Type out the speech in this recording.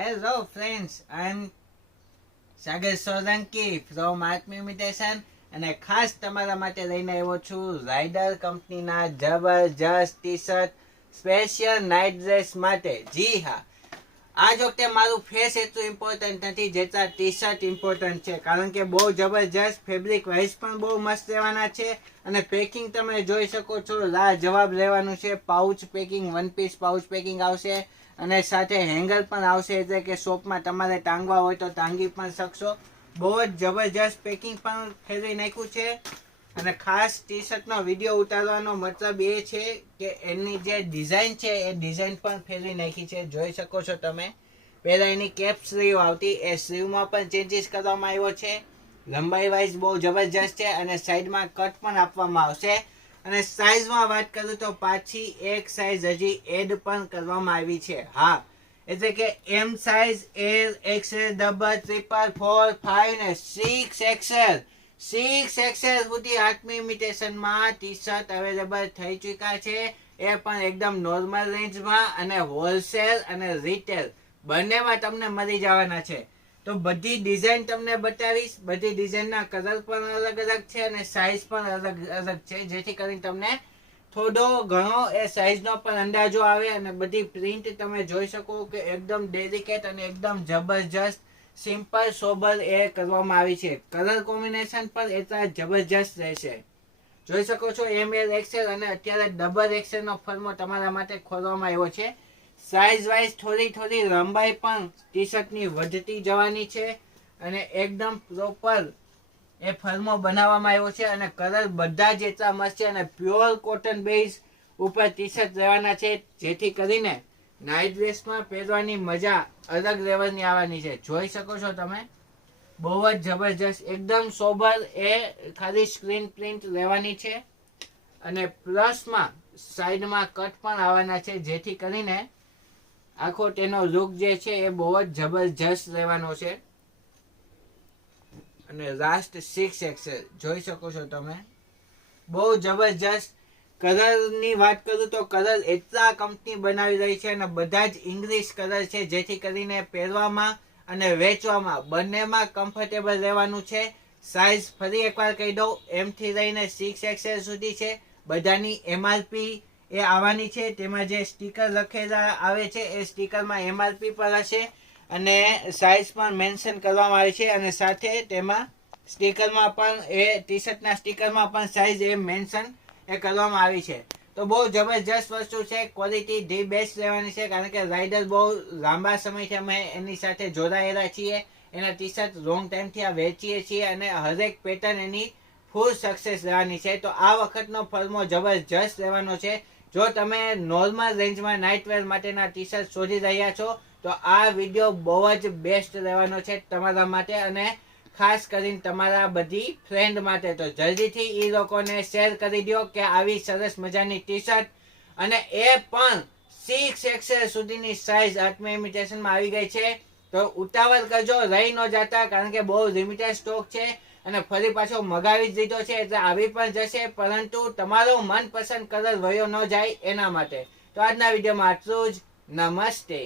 Hello friends, I'm Sagar Solanki from આત્મ imitation અને ખાસ તમારા માટે લઈને આવ્યો છું રાઇડર કંપનીના જબરજસ્ત T shirt special night dress માટે. જી હા, આ જ વખતે મારું ફેસ એટલું ઇમ્પોર્ટન્ટ નથી જેટલા ટી શર્ટ ઇમ્પોર્ટન્ટ છે, કારણ કે બહુ જબરજસ્ત ફેબ્રિક વાઇઝ પણ બહુ મસ્ત રહેવાના છે અને પેકિંગ તમે જોઈ શકો છો લાજવાબ રહેવાનું છે. Pouch packing, one piece pouch packing આવશે અને સાથે હેંગર પણ આવશે, એટલે કે શોપમાં તમારે ટાંગવા હોય તો ટાંગી પણ શકશો. બહુ જ જબરજસ્ત પેકિંગ પણ ફેરવી નાખ્યું છે અને ખાસ ટી શર્ટનો વિડીયો ઉતારવાનો મતલબ એ છે કે એની જે ડિઝાઇન છે એ ડિઝાઇન પણ ફેરવી નાખી છે. જોઈ શકો છો તમે. પહેલાં એની કેપ સ્લીવ આવતી, એ સ્લીવમાં પણ ચેન્જીસ કરવામાં આવ્યો છે. લંબાઈ વાઇઝ બહુ જબરજસ્ત છે અને સાઈડમાં કટ પણ આપવામાં આવશે. અને સાઇઝમાં વાત કરું તો પાછી એક સાઇઝ હજી એડ પણ કરવામાં આવી છે. હા, એટલે કે M size, L, XL, double, triple, 4, 5 ને 6 એક્સએલ સુધી આત્મ ઇમિટેશનમાં ટી શર્ટ અવેલેબલ થઈ ચૂક્યા છે. એ પણ એકદમ નોર્મલ રેન્જમાં અને હોલસેલ અને રિટેલ બંનેમાં તમને મળી જવાના છે. તો બધી ડિઝાઇન તમને બતાવીશ. બધી ડિઝાઇનના કલર પણ અલગ અલગ છે અને સાઇઝ પણ અલગ અલગ છે, જેથી કરીને તમને થોડો ઘણો એ સાઇઝનો પણ અંદાજો આવે. અને બધી પ્રિન્ટ તમે જોઈ શકો કે એકદમ ડેલિકેટ અને એકદમ જબરજસ્ત સિમ્પલ સોબર એ કરવામાં આવી છે. કલર કોમ્બિનેશન પણ એટલા જબરજસ્ત રહેશે. જોઈ શકો છો એમ, એલ, એક્સએલ અને અત્યારે ડબલ એક્સએલ નો ફર્મો તમારા માટે ખોલવામાં આવ્યો છે. સાઇઝ વાઇઝ થોડી લંબાઈ પણ ટી શર્ટની વધતી જવાની છે અને એકદમ પ્રોપર એ ફર્મો બનાવવામાં આવ્યો છે અને કલર બધા જ એટલા મસ્ત છે અને પ્યોર કોટન બેઝ ઉપર ટી શર્ટ રહેવાના છે, જેથી કરીને નાઇટ ડ્રેસમાં પહેરવાની મજા અલગ લેવલની આવવાની છે. જોઈ શકો છો તમે. બહુ જ જબરજસ્ત એકદમ સોબર એ ખાલી સ્ક્રીન પ્રિન્ટ રહેવાની છે અને પ્લસમાં સાઈડમાં કટ પણ આવવાના છે, જેથી કરીને આખો તેનો લુક જે છે એ બહુ જ જબરજસ્ત રહેવાનો છે. અને લાસ્ટ 6 એક્સેલ જોઈ શકો છો તમે. બહુ જબરજસ્ત. કલરની વાત કરું તો કલર એટલા કંપની બનાવી રહી છે અને બધા જ ઇંગ્લિશ કલર છે, જેથી કરીને પહેરવામાં અને વેચવામાં બંનેમાં કમ્ફર્ટેબલ રહેવાનું છે. સાઇઝ ફરી એકવાર કહી દઉં, એમ થી લઈને 6 એક્સએલ સુધી છે. બધાની એમઆરપી એ આવવાની છે. તેમાં જે સ્ટીકર લખેલા આવે છે એ સ્ટીકરમાં એમઆરપી પર હશે અને સાઇઝ પણ મેન્શન કરવામાં આવી છે અને સાથે તેમાં સ્ટીકરમાં પણ એ ટી શર્ટના સ્ટીકરમાં પણ સાઇઝ એ મેન્શન એ કરવામાં આવી છે. તો બહુ જબરજસ્ત વસ્તુ છે. ક્વોલિટી ધી બેસ્ટ રહેવાની છે, કારણ કે રાઇડર બહુ લાંબા સમયથી અમે એની સાથે જોડાયેલા છીએ. એના ટી શર્ટ લોંગ ટાઈમથી આ વેચીએ છીએ અને હરેક પેટર્ન એની ફૂલ સક્સેસ રહેવાની છે. તો આ વખતનો ફર્મો જબરજસ્ત રહેવાનો છે. જો તમે નોર્મલ રેન્જમાં નાઇટવેર માટેના ટી શર્ટ શોધી રહ્યા છો તો આ વિડીયો બહુ જ બેસ્ટ રહેવાનો છે તમારા માટે અને ખાસ કરીને તમારા બધી ફ્રેન્ડ માટે. તો જલ્દીથી એ લોકોને શેર કરી દો કે આવી સરસ મજાની ટી શર્ટ અને એ પણ 6 એક્સએલ સુધીની સાઇઝ આત્મ ઇમિટેશનમાં આવી ગઈ છે. તો ઉતાવળ કરજો, રહી ન જતા, કારણ કે બહુ લિમિટેડ સ્ટોક છે અને ફરી પાછો મગાવી જ દીધો છે, એટલે આવી પણ જશે, પરંતુ તમારો મનપસંદ કલર વયો ન જાય એના માટે. તો આજના વિડીયોમાં આટલું જ. નમસ્તે.